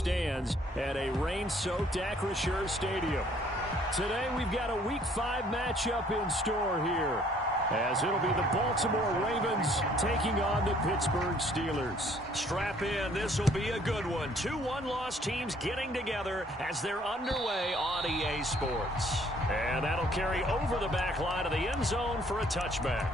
stands at a rain-soaked Acrisure Stadium. Today we've got a Week 5 matchup in store here, as it'll be the Baltimore Ravens taking on the Pittsburgh Steelers. Strap in. This will be a good one. 2 one-loss teams getting together as they're underway on EA Sports. And that'll carry over the back line of the end zone for a touchback.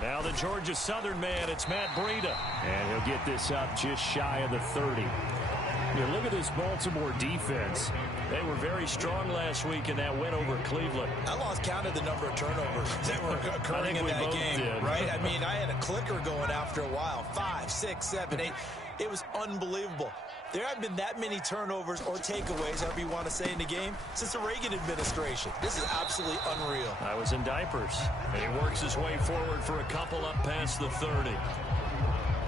Now the Georgia Southern man, it's Matt Breida. And he'll get this up just shy of the 30. Here, look at this Baltimore defense. They were very strong last week in that win over Cleveland. I lost count of the number of turnovers that were occurring in that game, right? I mean, I had a clicker going after a while. 5, 6, 7, 8. It was unbelievable. There haven't been that many turnovers or takeaways, however you want to say, in the game since the Reagan administration. This is absolutely unreal. I was in diapers. And he works his way forward for a couple up past the 30.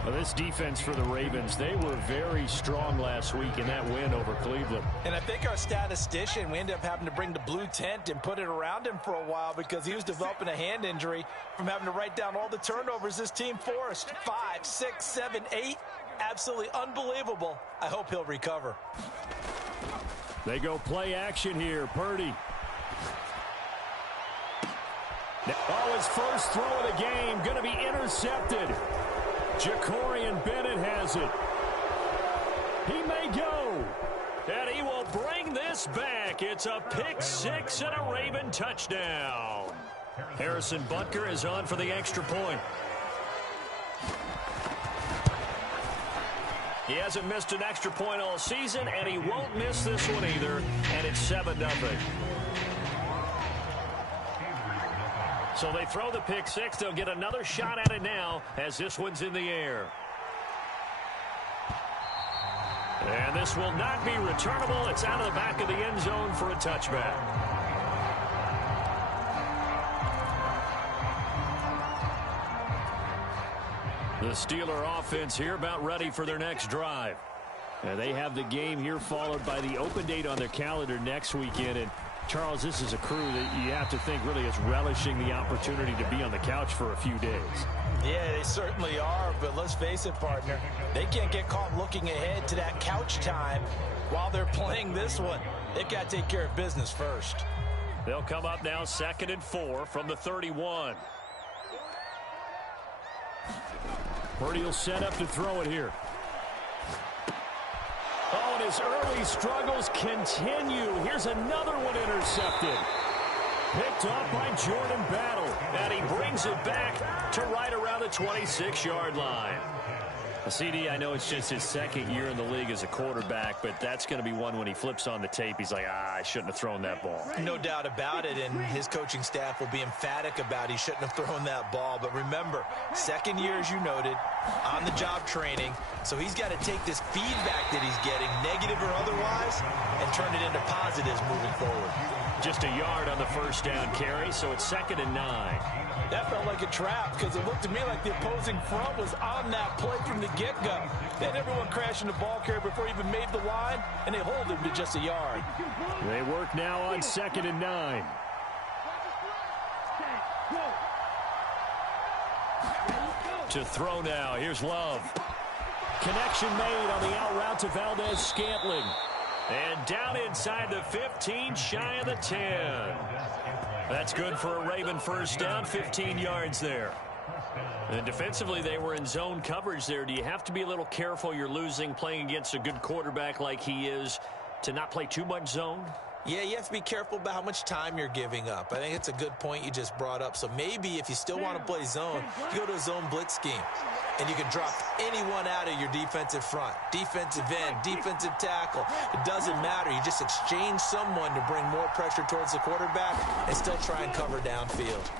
Well, this defense for the Ravens, they were very strong last week in that win over Cleveland. And I think our statistician, we ended up having to bring the blue tent and put it around him for a while because he was developing a hand injury from having to write down all the turnovers this team forced. 5, 6, 7, 8. Absolutely unbelievable. I hope he'll recover. They go play action here. Purdy. Oh, his first throw of the game going to be intercepted. Jacorian Bennett has it. He may go. And he will bring this back. It's a pick 6 and a Raven touchdown. Harrison Butker is on for the extra point. He hasn't missed an extra point all season, and he won't miss this one either, and it's 7-0. So they throw the pick 6. They'll get another shot at it now as this one's in the air. And this will not be returnable. It's out of the back of the end zone for a touchback. The Steeler offense here about ready for their next drive. And they have the game here followed by the open date on their calendar next weekend. And Charles, this is a crew that you have to think really is relishing the opportunity to be on the couch for a few days. Yeah, they certainly are, but let's face it, partner. They can't get caught looking ahead to that couch time while they're playing this one. They've got to take care of business first. They'll come up now 2nd and 4 from the 31. Purdy will set up to throw it here. Oh, and his early struggles continue. Here's another one intercepted. Picked off by Jordan Battle. And he brings it back to right around the 26-yard line. CD, I know it's just his 2nd year in the league as a quarterback, but that's going to be one when he flips on the tape. He's like, I shouldn't have thrown that ball. No doubt about it, and his coaching staff will be emphatic about he shouldn't have thrown that ball. But remember, 2nd year, as you noted, on-the-job training, so he's got to take this feedback that he's getting, negative or otherwise, and turn it into positives moving forward. Just a yard on the first down carry, so it's 2nd and 9. That felt like a trap because it looked to me like the opposing front was on that play from the get-go. They had everyone crashing the ball carrier before he even made the line, and they hold him to just a yard. They work now on 2nd and 9. To throw now, here's Love. Connection made on the out route to Valdez-Scantling. And down inside the 15, shy of the 10. That's good for a Raven first down, 15 yards there. And defensively, they were in zone coverage there. Do you have to be a little careful you're losing playing against a good quarterback like he is to not play too much zone? Yeah, you have to be careful about how much time you're giving up. I think it's a good point you just brought up. So maybe if you still want to play zone, you go to a zone blitz scheme. And you can drop anyone out of your defensive front. Defensive end, defensive tackle. It doesn't matter. You just exchange someone to bring more pressure towards the quarterback and still try and cover downfield.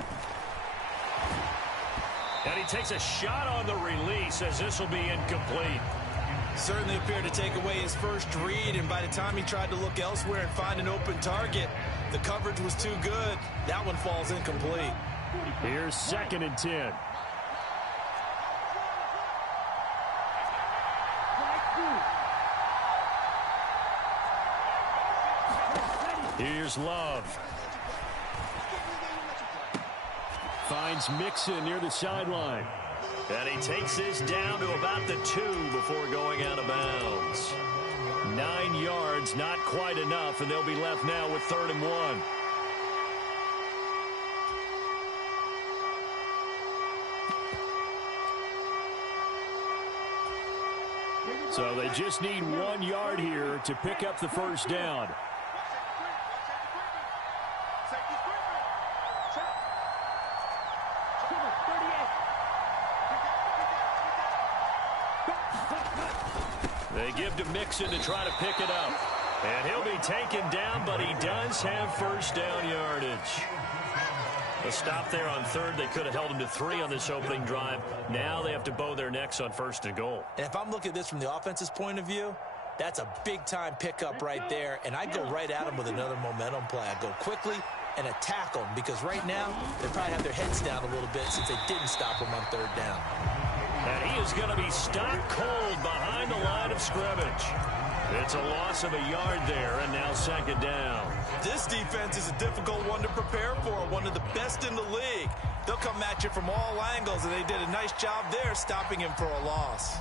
And he takes a shot on the release as this will be incomplete. Certainly appeared to take away his first read, and by the time he tried to look elsewhere and find an open target, the coverage was too good. That one falls incomplete. Here's 2nd and 10. Here's Love. Finds Mixon near the sideline. And he takes this down to about the 2 before going out of bounds. 9 yards, not quite enough, and they'll be left now with 3rd and 1. So they just need 1 yard here to pick up the first down. They give to Mixon to try to pick it up. And he'll be taken down, but he does have first down yardage. A stop there on 3rd. They could have held him to 3 on this opening drive. Now they have to bow their necks on 1st and goal. And if I'm looking at this from the offense's point of view, that's a big-time pickup right there. And I go right at him with another momentum play. I go quickly and attack them because right now they probably have their heads down a little bit since they didn't stop him on 3rd down. And he is going to be stopped cold behind the line of scrimmage. It's a loss of a yard there, and now 2nd down. This defense is a difficult one to prepare for, one of the best in the league. They'll come at you from all angles, and they did a nice job there stopping him for a loss.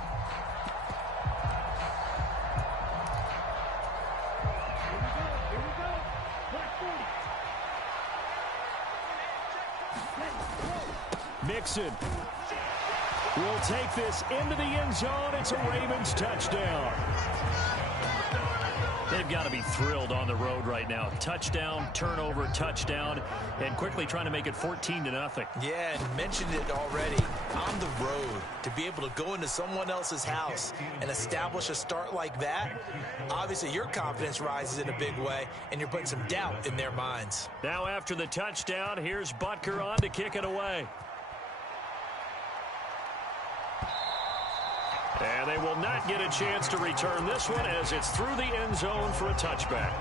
Mixon will take this into the end zone. It's a Ravens touchdown. They've got to be thrilled on the road right now. Touchdown, turnover, touchdown, and quickly trying to make it 14-0. Yeah, and mentioned it already. On the road, to be able to go into someone else's house and establish a start like that, obviously your confidence rises in a big way, and you're putting some doubt in their minds. Now after the touchdown, here's Butker on to kick it away. And they will not get a chance to return this one as it's through the end zone for a touchback.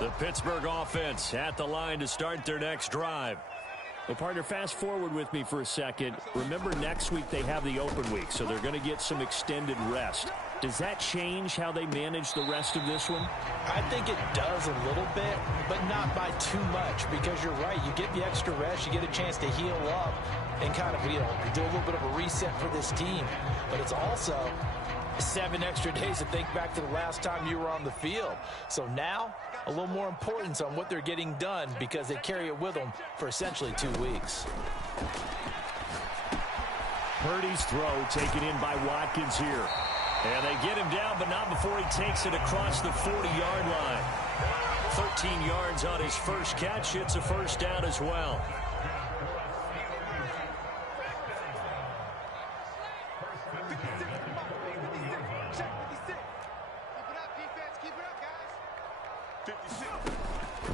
The Pittsburgh offense at the line to start their next drive. Well, partner, fast forward with me for a second. Remember, next week they have the open week, so they're going to get some extended rest. Does that change how they manage the rest of this one? I think it does a little bit, but not by too much, because you're right. You get the extra rest, you get a chance to heal up and kind of, do a little bit of a reset for this team. But it's also 7 extra days to think back to the last time you were on the field. So now, a little more importance on what they're getting done because they carry it with them for essentially 2 weeks. Purdy's throw taken in by Watkins here. And they get him down, but not before he takes it across the 40-yard line. 13 yards on his first catch. It's a first down as well.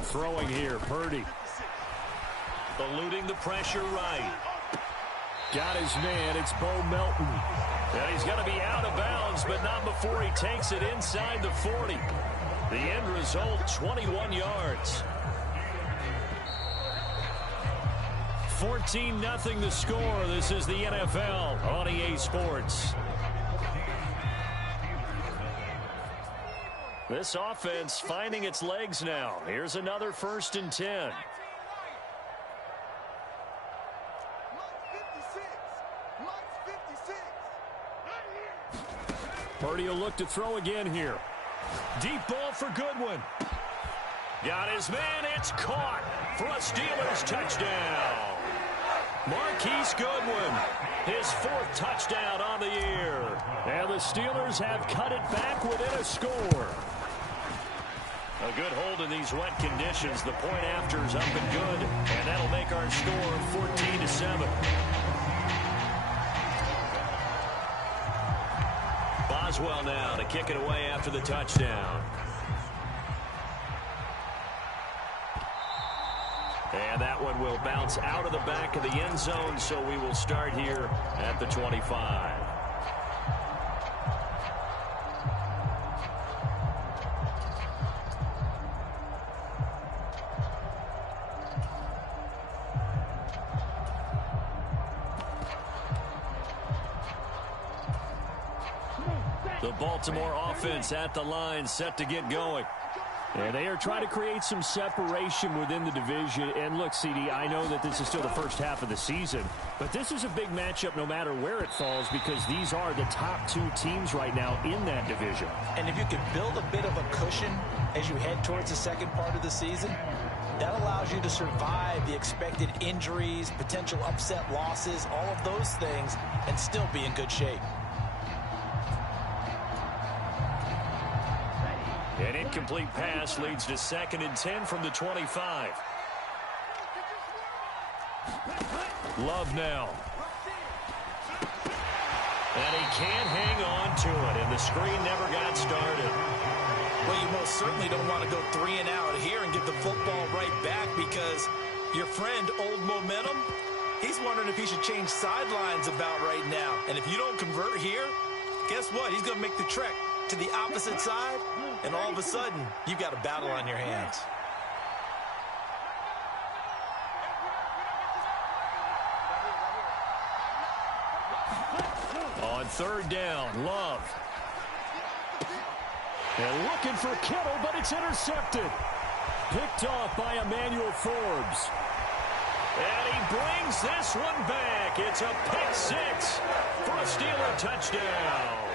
Throwing here, Purdy. Eluding the pressure right. Got his man, it's Bo Melton. And he's going to be out of bounds, but not before he takes it inside the 40. The end result, 21 yards. 14-0 the score. This is the NFL on EA Sports. This offense finding its legs now. Here's another 1st and 10. Purdy will look to throw again here. Deep ball for Goodwin. Got his man. It's caught for a Steelers touchdown. Marquise Goodwin, his 4th touchdown on the year. And the Steelers have cut it back within a score. A good hold in these wet conditions. The point after is up and good, and that'll make our score 14-7. Boswell now to kick it away after the touchdown. And that one will bounce out of the back of the end zone, so we will start here at the 25. The Baltimore offense at the line, set to get going. And they are trying to create some separation within the division. And look, CD, I know that this is still the first half of the season, but this is a big matchup no matter where it falls, because these are the top two teams right now in that division. And if you can build a bit of a cushion as you head towards the second part of the season, that allows you to survive the expected injuries, potential upset losses, all of those things, and still be in good shape. An incomplete pass leads to 2nd and 10 from the 25. Love now. And he can't hang on to it, and the screen never got started. Well, you most certainly don't want to go 3 and out here and get the football right back, because your friend, Old Momentum, he's wondering if he should change sidelines about right now. And if you don't convert here, guess what? He's going to make the trek to the opposite side, and all of a sudden, you've got a battle on your hands. On 3rd down, Love. And looking for Kittle, but it's intercepted. Picked off by Emmanuel Forbes. And he brings this one back. It's a pick 6 for a Steeler touchdown.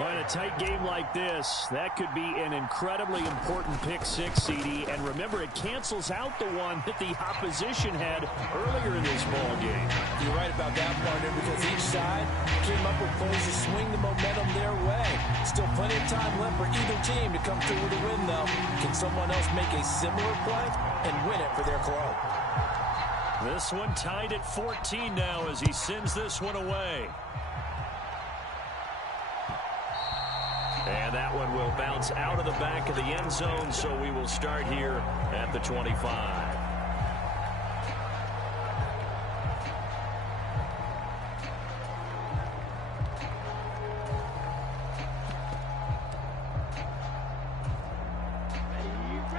Well, in a tight game like this, that could be an incredibly important pick 6, CD. And remember, it cancels out the one that the opposition had earlier in this ball game. You're right about that, partner, because each side came up with plays to swing the momentum their way. Still plenty of time left for either team to come through with a win, though. Can someone else make a similar play and win it for their club? This one tied at 14 now as he sends this one away. And that one will bounce out of the back of the end zone, so we will start here at the 25.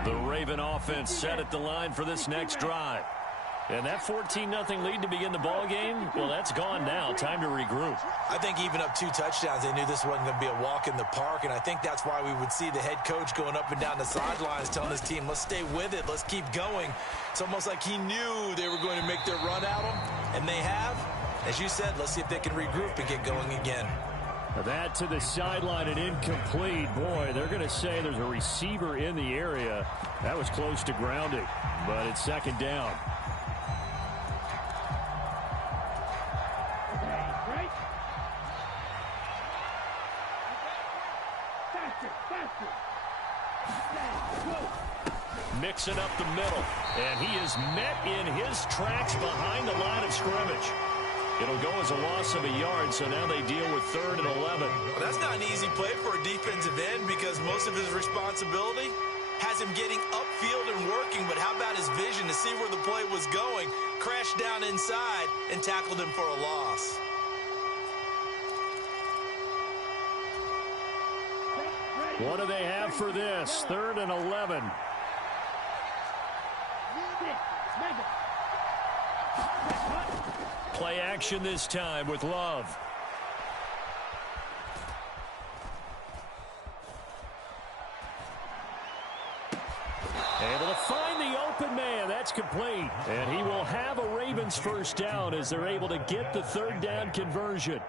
The Raven offense set at the line for this next drive. And that 14-0 lead to begin the ball game, well, that's gone now. Time to regroup. I think even up 2 touchdowns, they knew this wasn't going to be a walk in the park, and I think that's why we would see the head coach going up and down the sidelines telling his team, let's stay with it, let's keep going. It's almost like he knew they were going to make their run at him, and they have. As you said, let's see if they can regroup and get going again. That to the sideline and incomplete. Boy, they're going to say there's a receiver in the area. That was close to grounding, but it's 2nd down. Mixing up the middle, and he is met in his tracks behind the line of scrimmage. It'll go as a loss of a yard, so now they deal with 3rd and 11. Well, that's not an easy play for a defensive end, because most of his responsibility has him getting upfield and working, but how about his vision to see where the play was going, crashed down inside, and tackled him for a loss. What do they have for this? 3rd and 11. Play action this time with Love. Able to find the open man. That's complete. And he will have a Ravens 1st down as they're able to get the 3rd down conversion.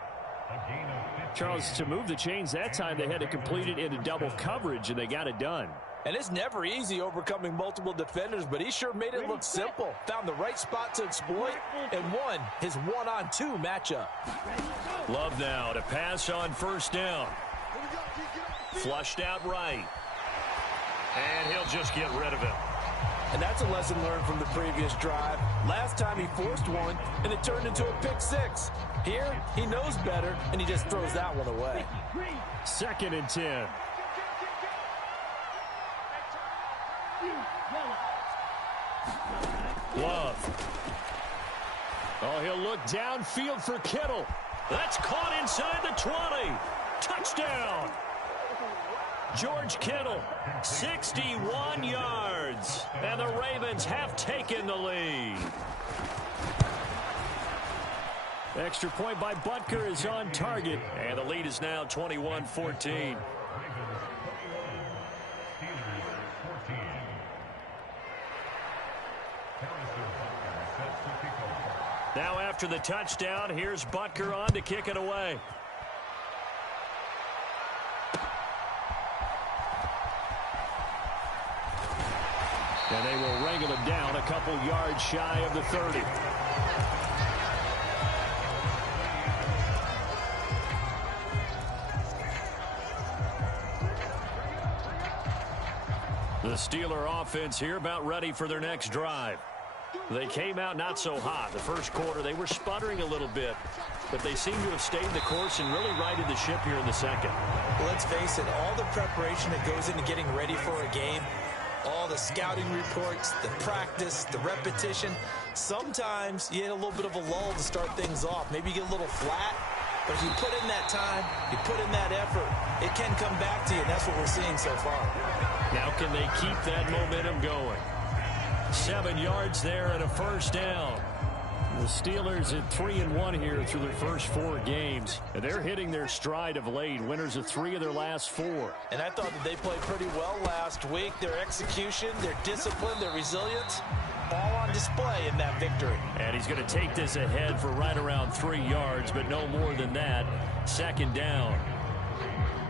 Charles, to move the chains that time, they had to complete it into double coverage, and they got it done. And it's never easy overcoming multiple defenders, but he sure made it look simple. Found the right spot to exploit and won his 1-on-2 matchup. Love now to pass on 1st down. Flushed out right. And he'll just get rid of him. And that's a lesson learned from the previous drive. Last time he forced one, and it turned into a pick six. Here, he knows better, and he just throws that one away. 2nd and 10. Love. Oh, he'll look downfield for Kittle. That's caught inside the 20. Touchdown. George Kittle, 61 yards. And the Ravens have taken the lead. Extra point by Butker is on target. And the lead is now 21-14. Now after the touchdown, here's Butker on to kick it away. And they will wrangle him down a couple yards shy of the 30. The Steeler offense here about ready for their next drive. They came out not so hot. The first quarter, they were sputtering a little bit, but they seem to have stayed the course and really righted the ship here in the second. Well, let's face it, all the preparation that goes into getting ready for a game, all the scouting reports, the practice, the repetition, sometimes you get a little bit of a lull to start things off. Maybe you get a little flat, but if you put in that time, you put in that effort, it can come back to you, and that's what we're seeing so far. Now can they keep that momentum going? 7 yards there and a first down. The Steelers at 3-1 here through their first 4 games. And they're hitting their stride of late. Winners of 3 of their last 4. And I thought that they played pretty well last week. Their execution, their discipline, their resilience, all on display in that victory. And he's going to take this ahead for right around 3 yards, but no more than that. 2nd down.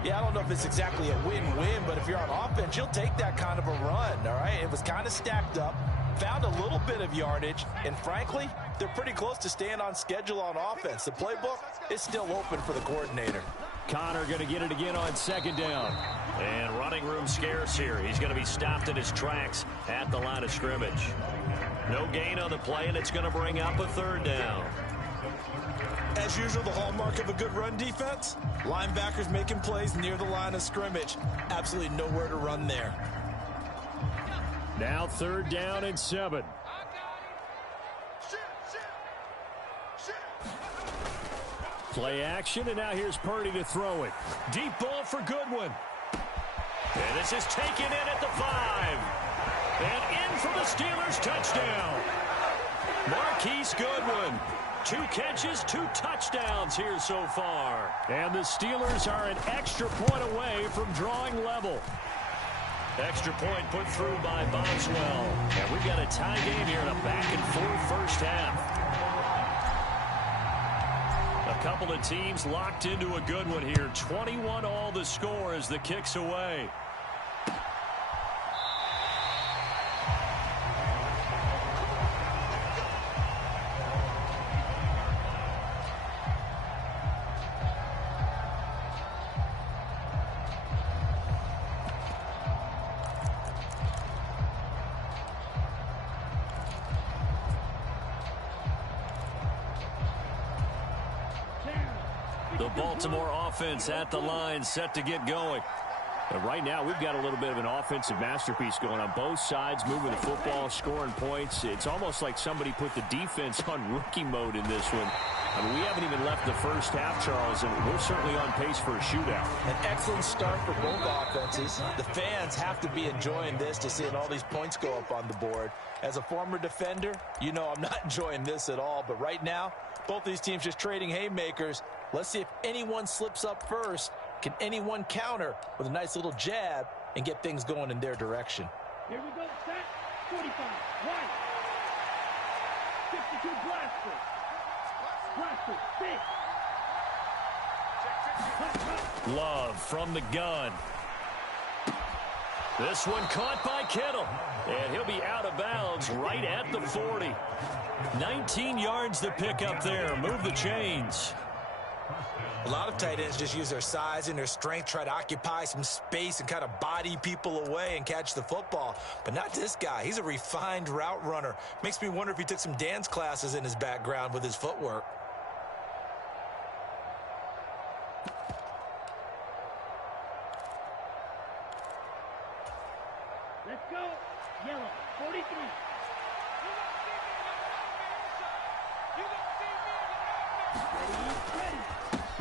Yeah, I don't know if it's exactly a win-win, but if you're on offense, you'll take that kind of a run, all right? It was kind of stacked up, found a little bit of yardage, and frankly, they're pretty close to staying on schedule on offense. The playbook is still open for the coordinator. Connor going to get it again on 2nd down. And running room scarce here. He's going to be stopped in his tracks at the line of scrimmage. No gain on the play, and it's going to bring up a 3rd down. As usual, the hallmark of a good run defense, linebackers making plays near the line of scrimmage. Absolutely nowhere to run there. Now 3rd down and 7. Play action, and now here's Purdy to throw it. Deep ball for Goodwin. And this is taken in at the 5. And in for the Steelers touchdown. Marquise Goodwin. 2 catches, 2 touchdowns here so far. And the Steelers are an extra point away from drawing level. Extra point put through by Boswell. And we've got a tie game here in a back-and-forth first half. A couple of teams locked into a good one here. 21-all the score as the kick's away. The Baltimore offense at the line, set to get going. And right now, we've got a little bit of an offensive masterpiece going on both sides, moving the football, scoring points. It's almost like somebody put the defense on rookie mode in this one. I mean, we haven't even left the first half, Charles, and we're certainly on pace for a shootout. An excellent start for both offenses. The fans have to be enjoying this to seeing all these points go up on the board. As a former defender, you know I'm not enjoying this at all. But right now, both these teams just trading haymakers. Let's see if anyone slips up first. Can anyone counter with a nice little jab and get things going in their direction? Here we go, set, 45, right. 62 blaster. Blaster, big. Love from the gun. This one caught by Kittle. And he'll be out of bounds right at the 40. 19 yards to pick up there. Move the chains. A lot of tight ends just use their size and their strength, try to occupy some space and kind of body people away and catch the football. But not this guy. He's a refined route runner. Makes me wonder if he took some dance classes in his background with his footwork. Let's go. Yellow, 43.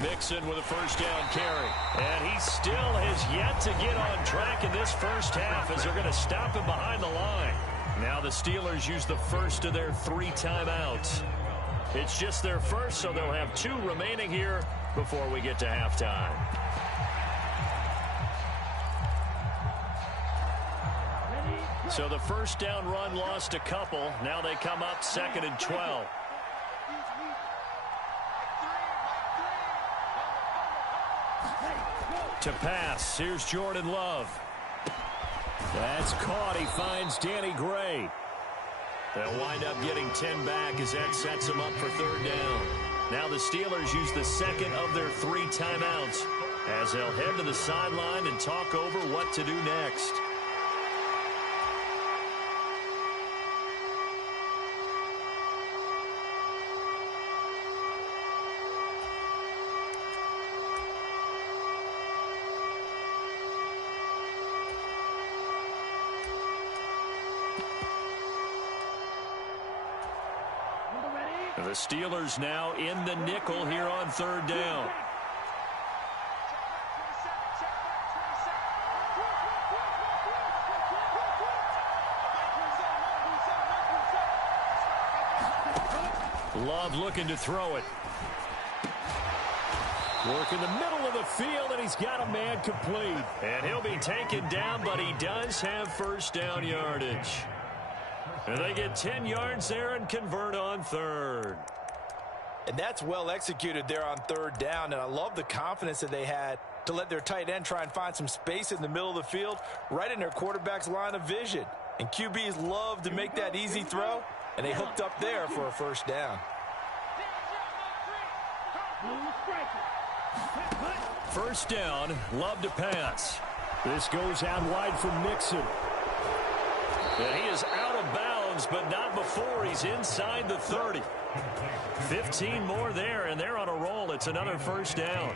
Mixon with a first down carry. And he still has yet to get on track in this first half as they're going to stop him behind the line. Now the Steelers use the first of their 3 timeouts. It's just their first, so they'll have 2 remaining here before we get to halftime. So the first down run lost a couple. Now they come up 2nd and 12. To pass, here's Jordan Love. That's caught. He finds Danny Gray. They'll wind up getting 10 back as that sets them up for 3rd down. Now the Steelers use the second of their 3 timeouts as they'll head to the sideline and talk over what to do next. The Steelers now in the nickel here on 3rd down. Love looking to throw it. Work in the middle of the field, and he's got a man complete. And he'll be taken down, but he does have first down yardage. And they get 10 yards there and convert on 3rd. And that's well executed there on 3rd down. And I love the confidence that they had to let their tight end try and find some space in the middle of the field, right in their quarterback's line of vision. And QBs love to make that easy throw, and they hooked up there for a first down. First down, Love to pass. This goes out wide for Mixon. And he is out of bounds, but not before he's inside the 30. 15 more there, and they're on a roll. It's another first down.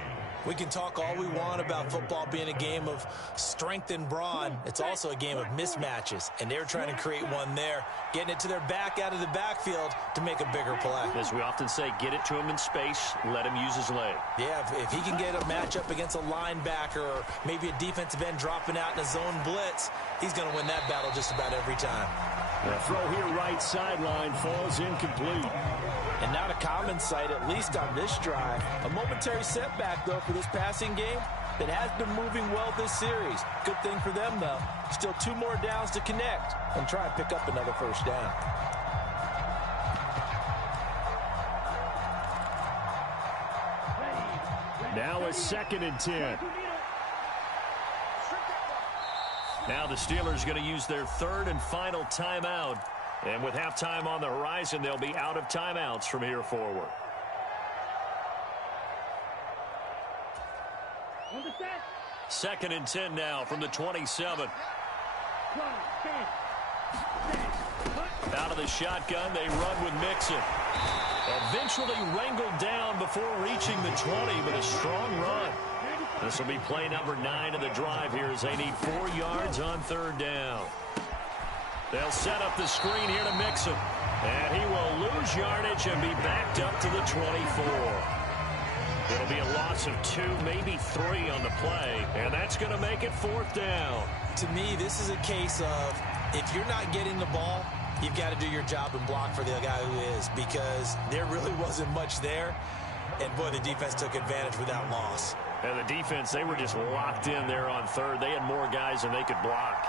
We can talk all we want about football being a game of strength and brawn. It's also a game of mismatches, and they're trying to create one there, getting it to their back out of the backfield to make a bigger play. As we often say, get it to him in space, let him use his leg. Yeah, if he can get a matchup against a linebacker or maybe a defensive end dropping out in a zone blitz, he's going to win that battle just about every time. The throw here right sideline falls incomplete. And not a common sight, at least on this drive. A momentary setback, though, for this passing game that has been moving well this series. Good thing for them, though. Still 2 more downs to connect and try and pick up another first down. Now a 2nd and 10. Now the Steelers going to use their 3rd and final timeout. And with halftime on the horizon, they'll be out of timeouts from here forward. Second and 10 now from the 27. Out of the shotgun, they run with Mixon. Eventually wrangled down before reaching the 20 with a strong run. This will be play number 9 of the drive here as they need 4 yards on 3rd down. They'll set up the screen here to Mixon. And he will lose yardage and be backed up to the 24. It'll be a loss of 2, maybe 3 on the play. And that's going to make it 4th down. To me, this is a case of if you're not getting the ball, you've got to do your job and block for the guy who is, because there really wasn't much there. And, boy, the defense took advantage with that loss. And the defense, they were just locked in there on 3rd. They had more guys than they could block.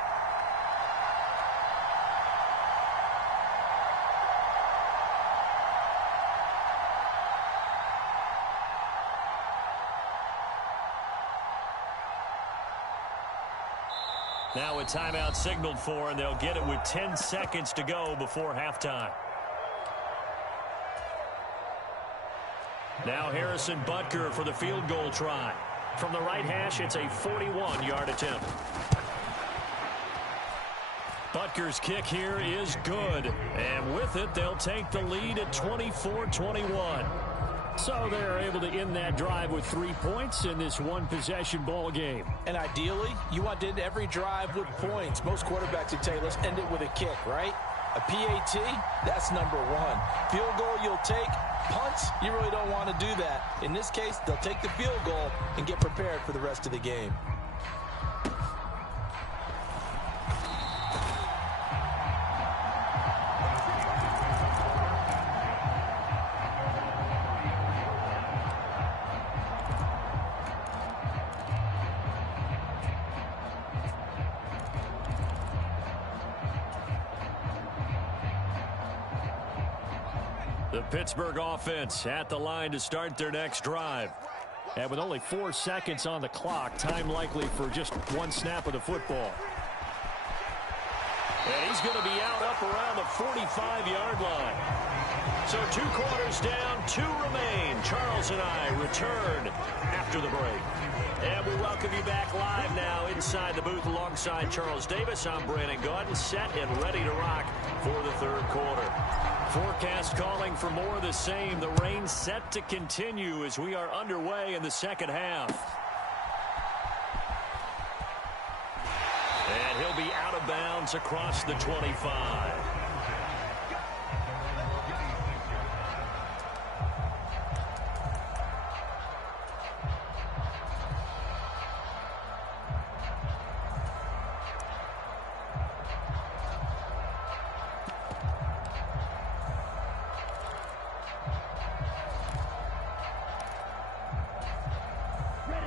Now a timeout signaled for, and they'll get it with 10 seconds to go before halftime. Now Harrison Butker for the field goal try. From the right hash, it's a 41-yard attempt. Butker's kick here is good. And with it, they'll take the lead at 24-21. So they're able to end that drive with 3 points in this one-possession ball game. And ideally, you want to end every drive with points. Most quarterbacks would tell you, let's end it with a kick, right? A PAT, that's number one. Field goal you'll take. Punts, you really don't want to do that. In this case, they'll take the field goal and get prepared for the rest of the game. The Pittsburgh offense at the line to start their next drive. And with only 4 seconds on the clock, time likely for just one snap of the football. And he's going to be out up around the 45-yard line. So 2 quarters down, 2 remain. Charles and I return after the break. And we welcome you back live now inside the booth alongside Charles Davis. I'm Brandon Gaudin, set and ready to rock for the third quarter. Forecast calling for more of the same. The rain set to continue as we are underway in the second half. And he'll be out of bounds across the 25.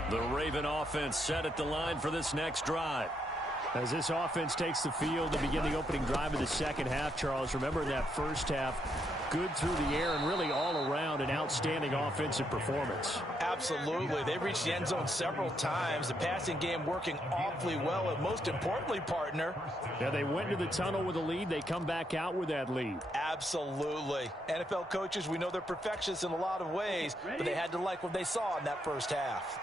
The Raven offense set at the line for this next drive. As this offense takes the field to begin the opening drive of the second half, Charles, remember that first half, good through the air and really all around an outstanding offensive performance. Absolutely. They reached the end zone several times. The passing game working awfully well. And most importantly, partner. Yeah, they went into the tunnel with a lead. They come back out with that lead. Absolutely. NFL coaches, we know they're perfectionists in a lot of ways, but they had to like what they saw in that first half.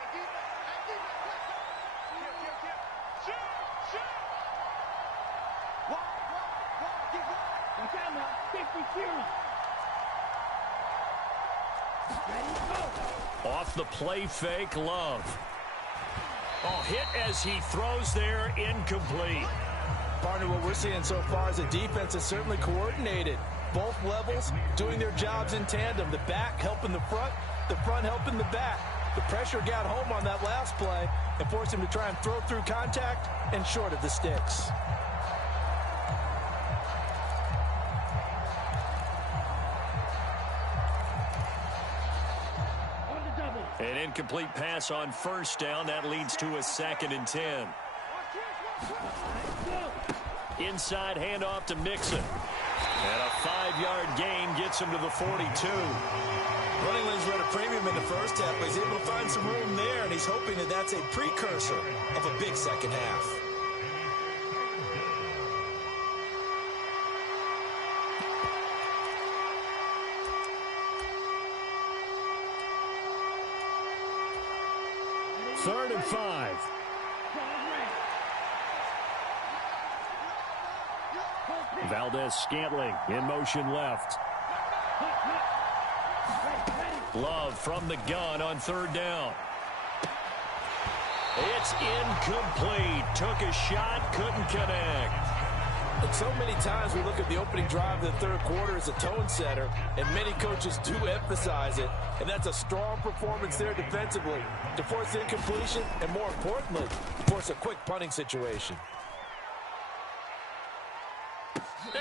Off the play fake, Love. Oh, hit as he throws there, incomplete. Partner, what we're seeing so far is the defense is certainly coordinated. Both levels doing their jobs in tandem. The back helping the front helping the back. The pressure got home on that last play and forced him to try and throw through contact and short of the sticks. An incomplete pass on first down. That leads to a 2nd and 10. Inside handoff to Mixon. And a 5-yard gain gets him to the 42. Running lanes were at a premium in the first half, but he's able to find some room there, and he's hoping that that's a precursor of a big second half. Third and 5. Valdez-Scantling in motion left. Love from the gun on third down. It's incomplete. Took a shot, couldn't connect. And so many times we look at the opening drive of the third quarter as a tone setter, and many coaches do emphasize it. And that's a strong performance there defensively to force incompletion and, more importantly, force a quick punting situation.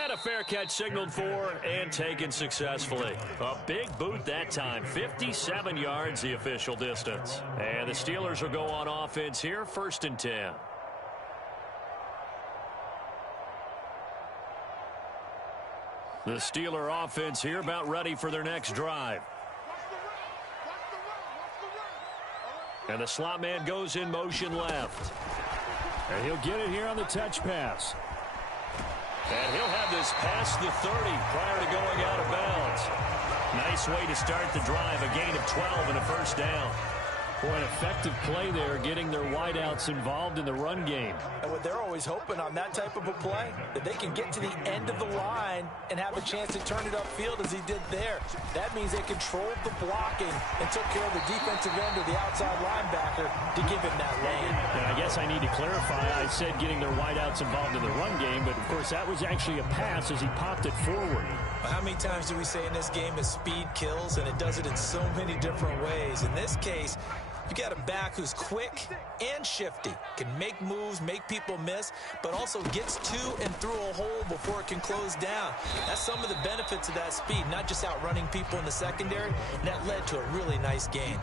And a fair catch signaled for and taken successfully. A big boot that time. 57 yards the official distance. And the Steelers will go on offense here, 1st and 10. The Steeler offense here about ready for their next drive. And the slot man goes in motion left. And he'll get it here on the touch pass. And he'll have this past the 30 prior to going out of bounds. Nice way to start the drive. A gain of 12 and a first down. Boy, an effective play there, getting their wideouts involved in the run game. And what they're always hoping on that type of a play, that they can get to the end of the line and have a chance to turn it upfield as he did there. That means they controlled the blocking and took care of the defensive end or the outside linebacker to give him that lane. And I guess I need to clarify, I said getting their wideouts involved in the run game, but of course that was actually a pass as he popped it forward. Well, how many times do we say in this game that speed kills, and it does it in so many different ways? In this case, you got a back who's quick and shifty, can make moves, make people miss, but also gets to and through a hole before it can close down. That's some of the benefits of that speed, not just outrunning people in the secondary, and that led to a really nice gain.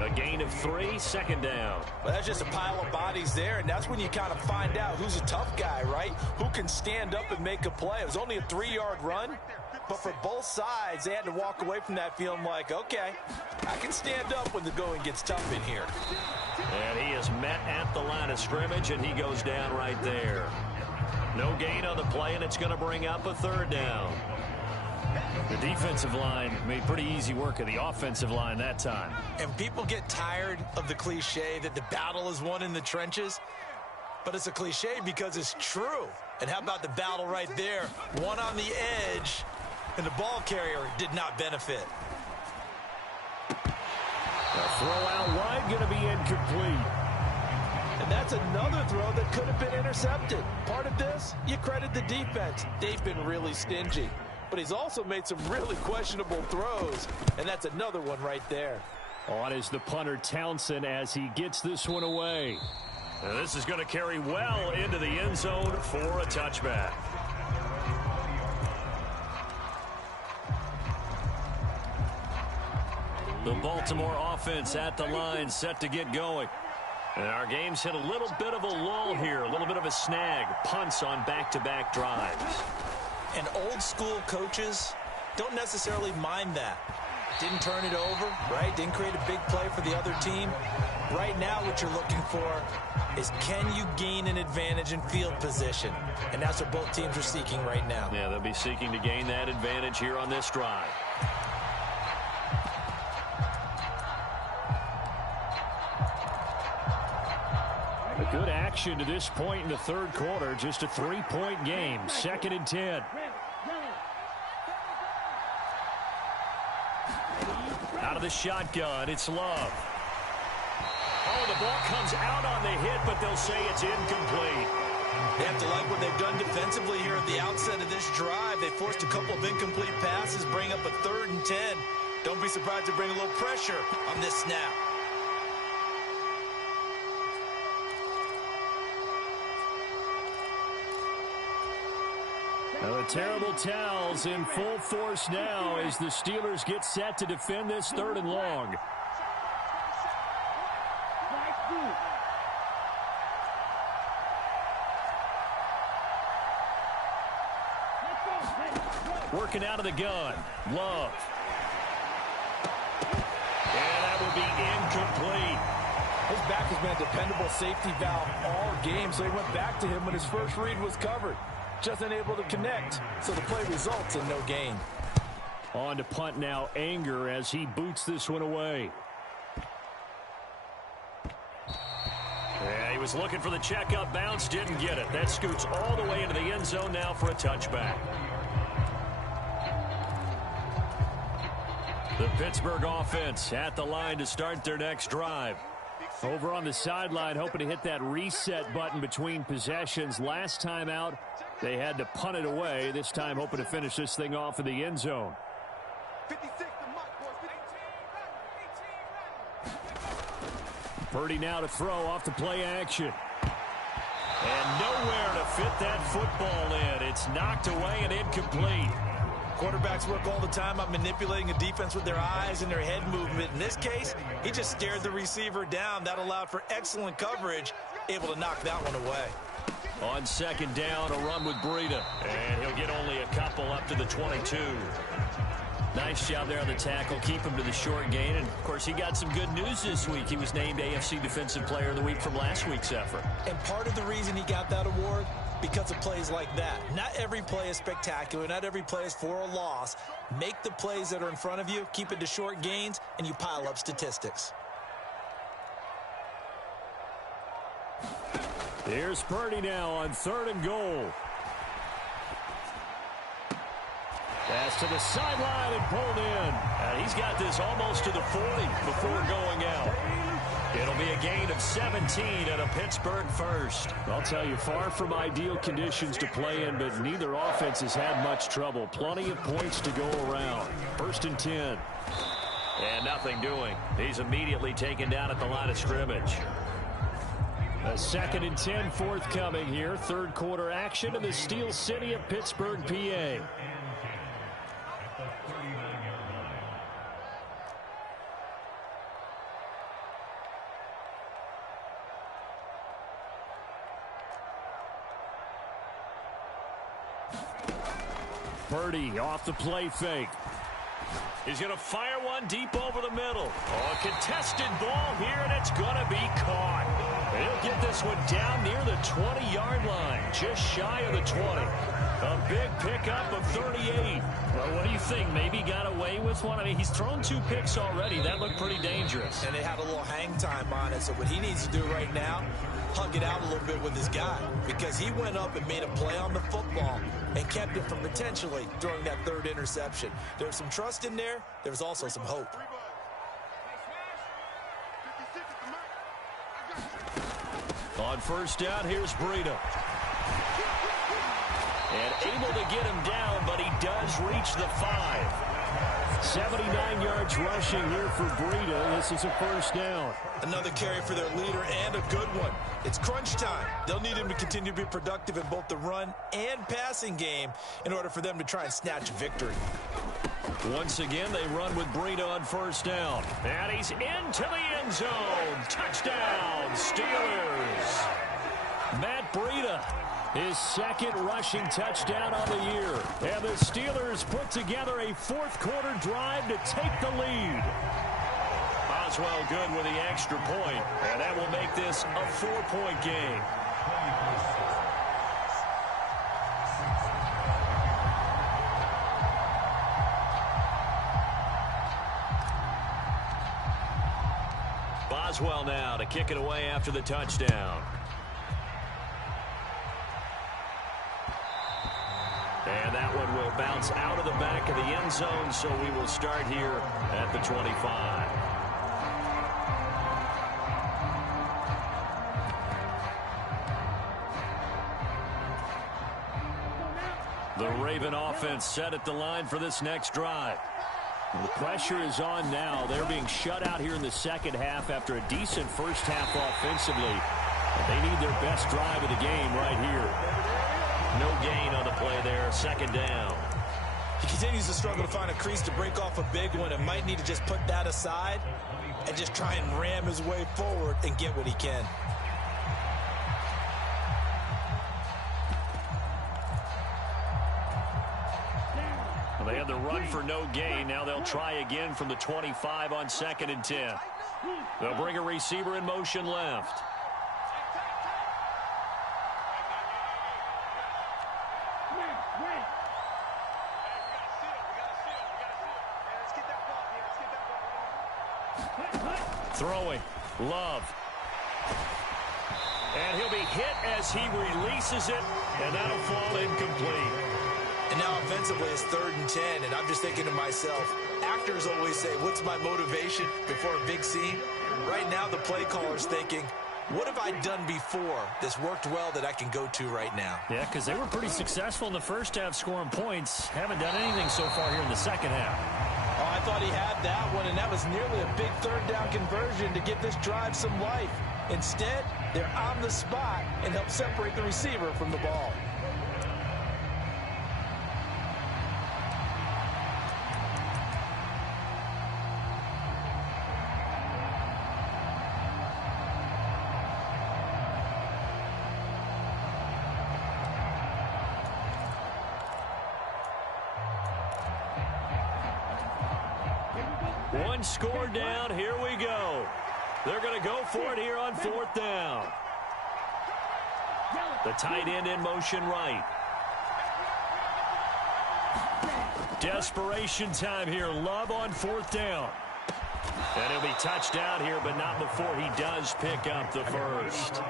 A gain of 3, second down. Well, that's just a pile of bodies there, and that's when you kind of find out who's a tough guy, right? Who can stand up and make a play. It was only a 3-yard run, but for both sides, they had to walk away from that feeling like, okay, I can stand up when the going gets tough in here. And he is met at the line of scrimmage, and he goes down right there. No gain on the play, and it's going to bring up a third down. The defensive line made pretty easy work of the offensive line that time. And people get tired of the cliche that the battle is won in the trenches, but it's a cliche because it's true. And how about the battle right there? One on the edge, and the ball carrier did not benefit. A throw out wide, going to be incomplete. And that's another throw that could have been intercepted. Part of this, you credit the defense. They've been really stingy. But he's also made some really questionable throws, and that's another one right there. On is the punter Townsend as he gets this one away. And this is going to carry well into the end zone for a touchback. The Baltimore offense at the line, set to get going. And our game's hit a little bit of a lull here, a little bit of a snag. Punts on back-to-back drives. And old school coaches don't necessarily mind that. Didn't turn it over, right? Didn't create a big play for the other team. Right now what you're looking for is, can you gain an advantage in field position? And that's what both teams are seeking right now. Yeah, they'll be seeking to gain that advantage here on this drive. A good action to this point in the third quarter. Just a 3-point game. 2nd and 10. Out of the shotgun, it's Love. Oh, the ball comes out on the hit, but they'll say it's incomplete. They have to like what they've done defensively here at the outset of this drive. They forced a couple of incomplete passes, bring up a 3rd and 10. Don't be surprised to bring a little pressure on this snap. Now the terrible towels in full force now as the Steelers get set to defend this 3rd and long. Working out of the gun. Love. And that will be incomplete. His back has been a dependable safety valve all game, so he went back to him when his first read was covered. Just unable to connect, so the play results in no gain. On to punt now, Anger as he boots this one away. Yeah, he was looking for the checkup bounce, didn't get it. That scoots all the way into the end zone now for a touchback. The Pittsburgh offense at the line to start their next drive. Over on the sideline, hoping to hit that reset button between possessions. Last time out, they had to punt it away. This time, hoping to finish this thing off in the end zone. Purdy now to throw off the play action. And nowhere to fit that football in. It's knocked away and incomplete. Quarterbacks work all the time on manipulating a defense with their eyes and their head movement. In this case, he just stared the receiver down. That allowed for excellent coverage, able to knock that one away. On 2nd down, a run with Breida. And he'll get only a couple up to the 22. Nice job there on the tackle. Keep him to the short gain. And, of course, he got some good news this week. He was named AFC Defensive Player of the Week from last week's effort. And part of the reason he got that award, because of plays like that. Not every play is spectacular. Not every play is for a loss. Make the plays that are in front of you, keep it to short gains, and you pile up statistics. Here's Purdy now on 3rd and goal. Pass to the sideline and pulled in. And he's got this almost to the 40 before going out. It'll be a gain of 17 and a Pittsburgh first. I'll tell you, far from ideal conditions to play in, but neither offense has had much trouble. Plenty of points to go around. 1st and 10. And nothing doing. He's immediately taken down at the line of scrimmage. A 2nd and 10 forthcoming here. 3rd quarter action in the Steel City of Pittsburgh, PA. Purdy off the play fake. He's going to fire one deep over the middle. Oh, a contested ball here, and it's going to be caught. He'll get this one down near the 20-yard line, just shy of the 20. A big pickup of 38. Well, what do you think? Maybe got away with one? I mean, he's thrown 2 picks already. That looked pretty dangerous. And they had a little hang time on it, so what he needs to do right now, hug it out a little bit with his guy, because he went up and made a play on the football and kept it from potentially throwing that 3rd interception. There was some trust in there. There was also some hope. On 1st down, here's Breida. And able to get him down, but he does reach the 5. 79 yards rushing here for Breida. This is a 1st down. Another carry for their leader, and a good one. It's crunch time. They'll need him to continue to be productive in both the run and passing game in order for them to try and snatch victory. Once again, they run with Breida on 1st down. And he's into the end zone. Touchdown, Steelers. Matt Breida, his 2nd rushing touchdown on the year. And the Steelers put together a 4th quarter drive to take the lead. Boswell good with the extra point, and that will make this a 4-point game. Boswell now to kick it away after the touchdown. And that one will bounce out of the back of the end zone, so we will start here at the 25. The Raven offense set at the line for this next drive. The pressure is on now. They're being shut out here in the 2nd half after a decent 1st half offensively. And they need their best drive of the game right here. No gain on the play there. 2nd down. He continues to struggle to find a crease to break off a big one and might need to just put that aside and just try and ram his way forward and get what he can. They had the run for no gain. Now they'll try again from the 25 on 2nd and 10. They'll bring a receiver in motion left. Throwing. Love. And he'll be hit as he releases it, and that'll fall incomplete. And now offensively it's 3rd and 10, and I'm just thinking to myself, actors always say, what's my motivation before a big scene? Right now the play caller's thinking, what have I done before that's worked well that I can go to right now? Yeah, because they were pretty successful in the 1st half scoring points. Haven't done anything so far here in the 2nd half. Oh, I thought he had that one, and that was nearly a big 3rd down conversion to give this drive some life. Instead, they're on the spot and help separate the receiver from the ball. One score down. Here we go. They're going to go for it here on 4th down. The tight end in motion right. Desperation time here. Love on 4th down. And he'll be touched out here, but not before he does pick up the first.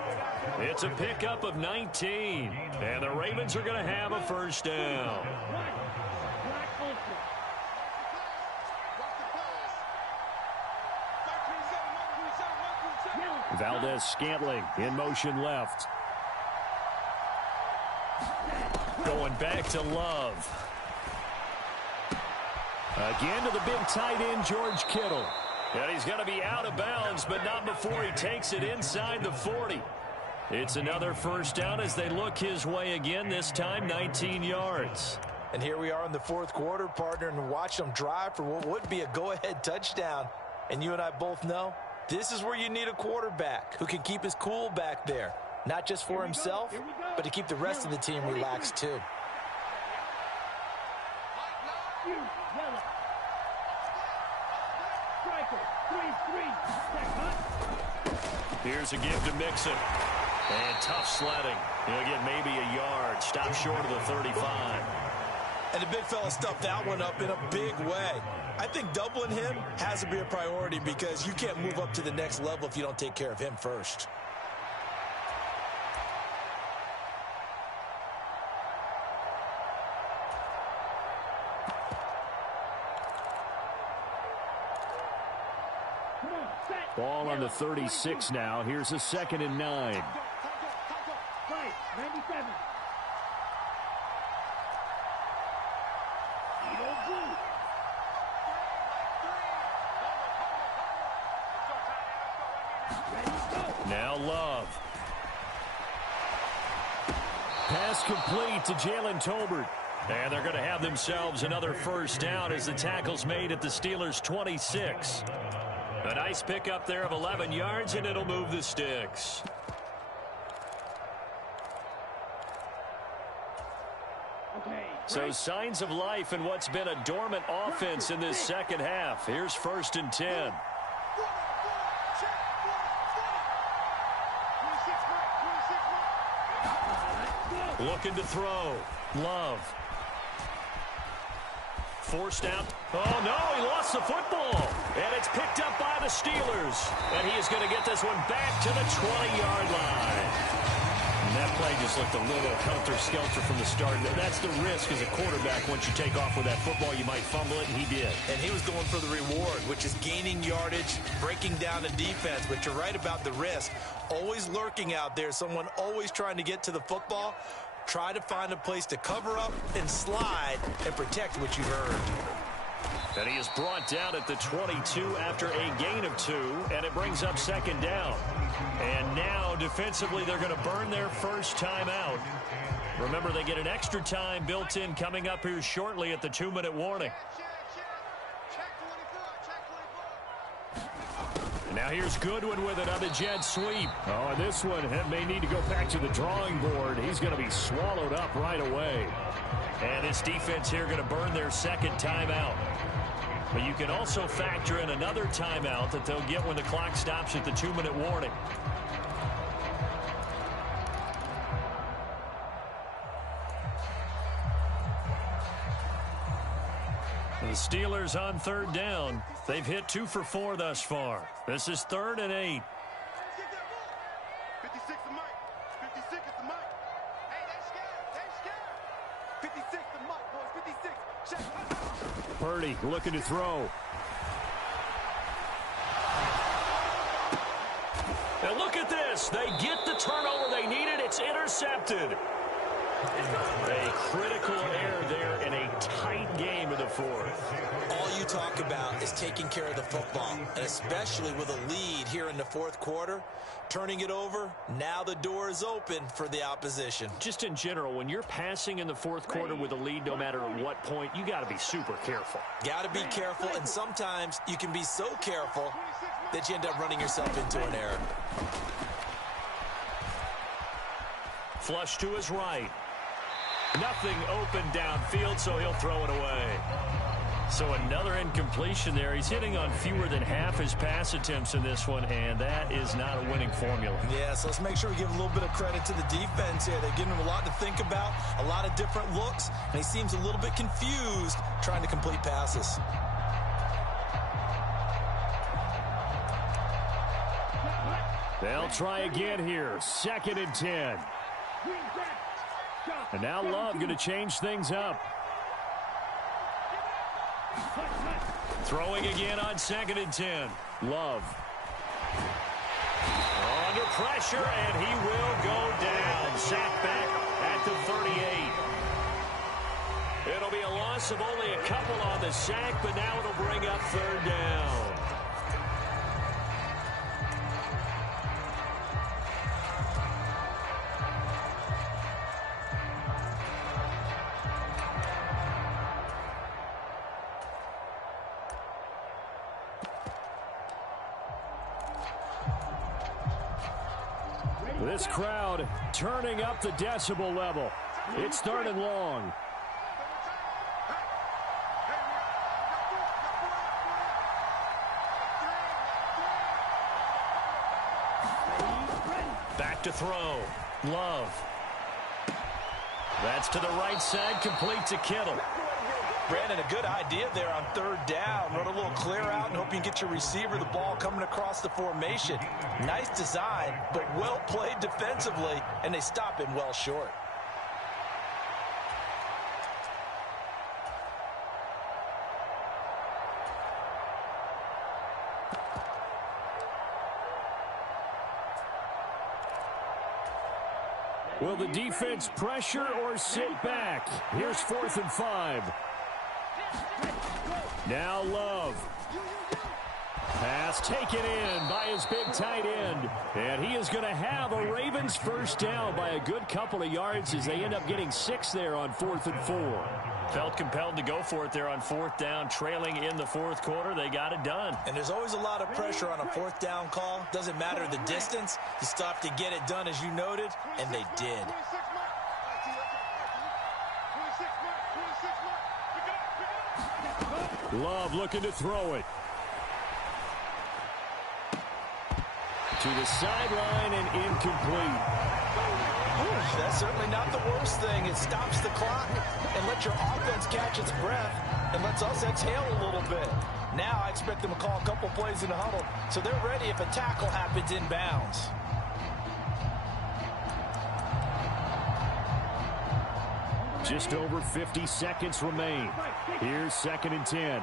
It's a pickup of 19. And the Ravens are going to have a first down. Valdez-Scantling in motion left. Going back to Love. Again to the big tight end, George Kittle. And he's going to be out of bounds, but not before he takes it inside the 40. It's another first down as they look his way again, this time 19 yards. And here we are in the 4th quarter, partner, and watch them drive for what would be a go-ahead touchdown. And you and I both know this is where you need a quarterback who can keep his cool back there. Not just for himself, but to keep the rest of the team relaxed too. Here's a give to Mixon. And tough sledding. He'll get maybe a yard. Stop short of the 35. And the big fella stuffed that one up in a big way. I think doubling him has to be a priority because you can't move up to the next level if you don't take care of him first. Ball on the 36 now. Here's a 2nd and 9. Now Love. Pass complete to Jalen Tolbert. And they're going to have themselves another first down as the tackle's made at the Steelers' 26. A nice pickup there of 11 yards, and it'll move the sticks. So signs of life in what's been a dormant offense in this second half. Here's 1st and 10. Looking to throw. Love. Forced out. Oh, no, he lost the football. And it's picked up by the Steelers. And he is going to get this one back to the 20-yard line. And that play just looked a little helter-skelter from the start. That's the risk as a quarterback. Once you take off with that football, you might fumble it, and he did. And he was going for the reward, which is gaining yardage, breaking down the defense. But you're right about the risk. Always lurking out there, someone always trying to get to the football. Try to find a place to cover up and slide and protect what you've earned. And he is brought down at the 22 after a gain of 2, and it brings up 2nd down. And now, defensively, they're going to burn their first time out. Remember, they get an extra time built in coming up here shortly at the 2-minute warning. Now here's Goodwin with it on the jet sweep. Oh, and this one may need to go back to the drawing board. He's going to be swallowed up right away. And this defense here going to burn their 2nd timeout. But you can also factor in another timeout that they'll get when the clock stops at the 2-minute warning. The Steelers on 3rd down. They've hit 2 for 4 thus far. This is 3rd and 8. 56 the mic. 56 is the mic. Hey, they scared. They scared. 56 the mic, boys. 56. Check. Purdy looking to throw. And look at this. They get the turnover they needed. It's intercepted. A critical error there in a tight game in the 4th. All you talk about is taking care of the football, and especially with a lead here in the 4th quarter, turning it over, now the door is open for the opposition. Just in general, when you're passing in the 4th quarter with a lead, no matter at what point, you got to be super careful. Got to be careful, and sometimes you can be so careful that you end up running yourself into an error. Flush to his right. Nothing open downfield, so he'll throw it away. So another incompletion there. He's hitting on fewer than half his pass attempts in this one, and that is not a winning formula. Yeah, so let's make sure we give a little bit of credit to the defense here. They're giving him a lot to think about, a lot of different looks, and he seems a little bit confused trying to complete passes. They'll try again here. 2nd and 10. And now Love going to change things up. Throwing again on 2nd and 10. Love. Under pressure, and he will go down. Sacked back at the 38. It'll be a loss of only a couple on the sack, but now it'll bring up 3rd down. This crowd turning up the decibel level. It's 3rd and long. Back to throw. Love. That's to the right side, complete to Kittle. Brandon, a good idea there on 3rd down. Run a little clear out and hope you can get your receiver the ball coming across the formation. Nice design, but well played defensively, and they stop him well short. Will the defense pressure or sit back? Here's 4th and 5. Now Love. Pass taken in by his big tight end. And he is going to have a Ravens 1st down by a good couple of yards as they end up getting 6 there on 4th and 4. Felt compelled to go for it there on 4th down, trailing in the 4th quarter. They got it done. And there's always a lot of pressure on a 4th down call. Doesn't matter the distance. You still have to get it done, as you noted, and they did. Love looking to throw it. To the sideline and incomplete. That's certainly not the worst thing. It stops the clock and lets your offense catch its breath and lets us exhale a little bit. Now I expect them to call a couple plays in the huddle so they're ready if a tackle happens inbounds. Just over 50 seconds remain. Here's 2nd and 10.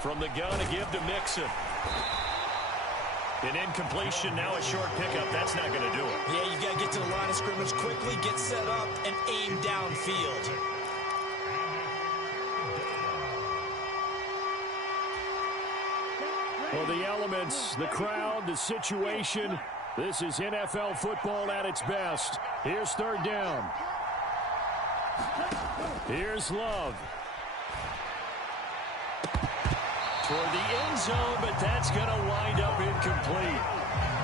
From the gun, a give to Mixon. An incompletion, now a short pickup. That's not going to do it. Yeah, you've got to get to the line of scrimmage quickly, get set up, and aim downfield. Well, the elements, the crowd, the situation. This is NFL football at its best. Here's 3rd down. Here's Love. Toward the end zone, but that's going to wind up incomplete.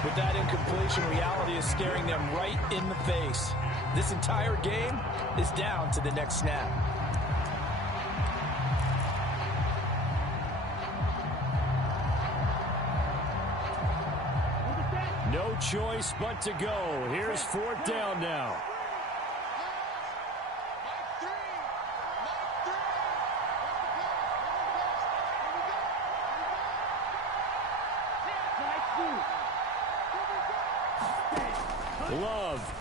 With that incompletion, reality is staring them right in the face. This entire game is down to the next snap. No choice but to go. Here's 4th down now. Love.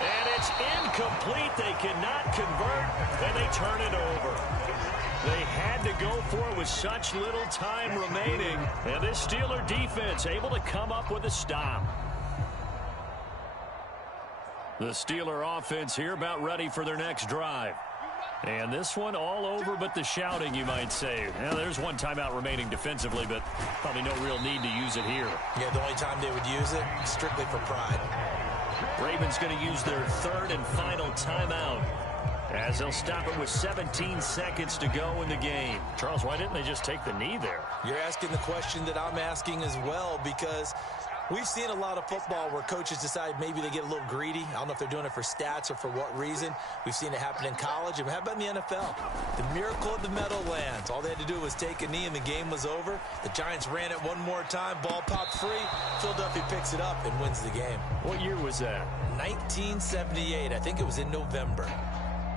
And it's incomplete. They cannot convert, and they turn it over. They had to go for it with such little time remaining. And this Steeler defense able to come up with a stop. The Steeler offense here about ready for their next drive. And this one all over but the shouting, you might say. Now, there's one timeout remaining defensively, but probably no real need to use it here. Yeah, the only time they would use it, strictly for pride. Ravens going to use their 3rd and final timeout as they'll stop it with 17 seconds to go in the game. Charles, why didn't they just take the knee there? You're asking the question that I'm asking as well, because We've seen a lot of football where coaches decide maybe they get a little greedy. I don't know if they're doing it for stats or for what reason. We've seen it happen in college, and how about in the NFL? The miracle of the Meadowlands. All they had to do was take a knee, and the game was over. The Giants ran it one more time. Ball popped free. Philadelphia picks it up and wins the game. What year was that? 1978. I think it was in November.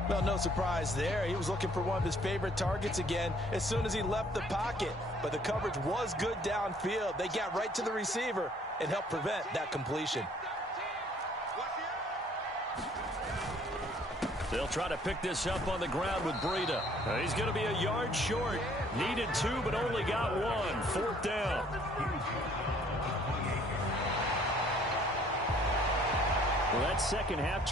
Well, no surprise there. He was looking for one of his favorite targets again as soon as he left the pocket. But the coverage was good downfield. They got right to the receiver and helped prevent that completion. They'll try to pick this up on the ground with Breida. He's going to be a yard short. Needed 2, but only got 1. 4th down. Well, that second half